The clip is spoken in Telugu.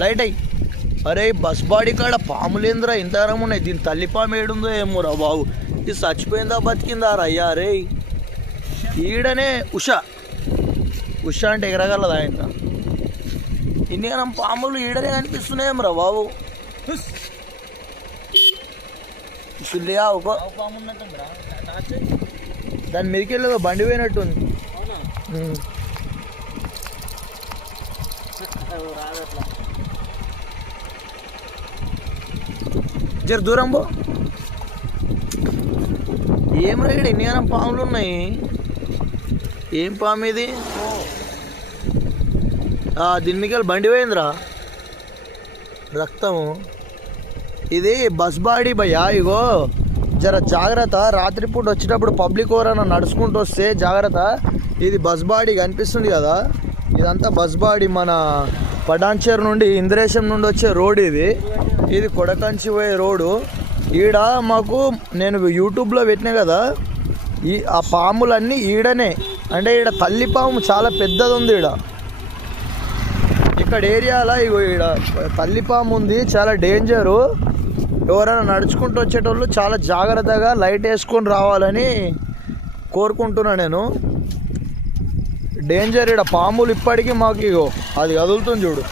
లైట్ అయ్యి. అరే బస్ బాడీ కాడ పాములేందిరా ఇంతగానం ఉన్నాయి. దీని తల్లి పాము ఏడుందో ఏమో రా బాబు. ఇది చచ్చిపోయిందా బతికిందా రా అయ్యా రే. ఈడనే ఉష. ఉష అంటే ఎగరగలదా ఇంత ఇన్నిగనం పాములు ఈడనే కనిపిస్తున్నాయేం రా బాబు. సుల్లియా ఒక. దాని మీదకి వెళ్ళి బండి పోయినట్టుంది. అవునా? జర దూరం పో. ఏం రైడ్ ఎన్ని గనం పాములు ఉన్నాయి? ఏం పాము ఇది? దీని మీకు బండి పోయిందిరా. రక్తము. ఇది బస్ బాడీ భయ్యా ఇగో. జర జాగ్రత్త రాత్రిపూట వచ్చేటప్పుడు పబ్లిక్ ఎవరైనా నడుచుకుంటూ వస్తే జాగ్రత్త. ఇది బస్ బాడీ కనిపిస్తుంది కదా. ఇదంతా బస్ బాడీ మన పడాన్చేరు నుండి ఇంద్రేశం నుండి వచ్చే రోడ్ ఇది. ఇది కొడకంచి పోయే రోడ్డు. ఈడ మాకు నేను యూట్యూబ్లో పెట్టినా కదా ఈ ఆ పాములన్నీ ఈడనే. అంటే ఈడ తల్లి పాము చాలా పెద్దది ఉంది ఈడ. ఇక్కడ ఏరియాలో ఇగో ఈడ తల్లి పాము ఉంది చాలా డేంజరు. ఎవరైనా నడుచుకుంటూ వచ్చేటోళ్ళు చాలా జాగ్రత్తగా లైట్ వేసుకొని రావాలని కోరుకుంటున్నా నేను. డేంజర్ ఈడ పాములు ఇప్పటికీ మాకు ఇగో అది కదులుతుంది చూడు.